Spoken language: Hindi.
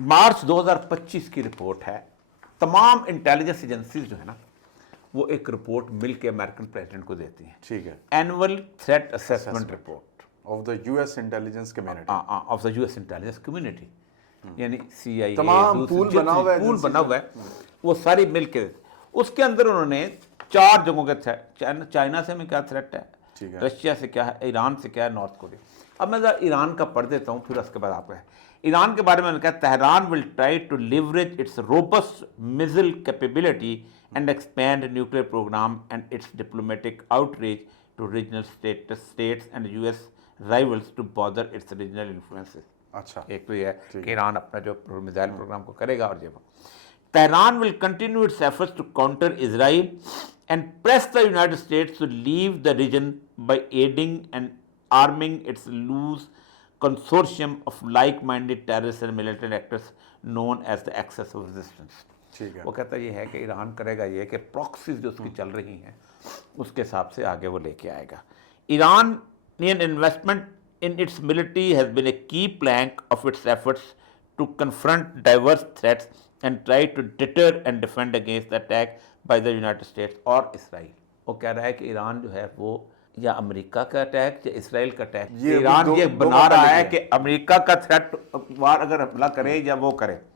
मार्च 2025 की रिपोर्ट है। तमाम इंटेलिजेंस एजेंसीज जो है ना, वो एक रिपोर्ट मिल के अमेरिकन प्रेसिडेंट को देती हैं। ठीक है। Annual threat assessment report of the US intelligence community, of the US intelligence community, यानी CIA, तमाम पूल बना हुआ है, पूल बना हुआ है, वो सारी मिल के। उसके अंदर उन्होंने 4 जगहों के थ्रेट, चाइना से में क्या थ्रेट है, ठीक है, रशिया से क्या है, ईरान से क्या है, नॉर्थ कोरिया। अब मैं ज़रा ईरान का पढ़ देता हूँ, फिर उसके बाद आपका है। ईरान के बारे में उन्होंने कहा, Tehran will try to leverage its robust missile capability and expand nuclear program and its diplomatic outreach to regional states and US rivals to bolster its regional influences. अच्छा, एक तो ये है कि ईरान अपना जो मिसाइल प्रोग्राम को करेगा, और ये Tehran will continue its efforts to counter Israel and press the United States to leave the region by aiding and arming its loose consortium of like minded terrorist and militant actors known as the axis of resistance. ठीक है। वो कहता ये है कि ईरान करेगा ये कि प्रॉक्सीज जो उसकी चल रही हैं उसके हिसाब से आगे वो लेके आएगा। Iranian investment in its military has been a key plank of its efforts to confront diverse threats and try to deter and defend against the attack by the United States और इसराइल। वो कह रहा है कि ईरान जो है वो या अमेरिका का अटैक या इसराइल का अटैक, ईरान ये बना रहा है कि अमेरिका का थ्रेट वार अगर हमला करे या वो करे।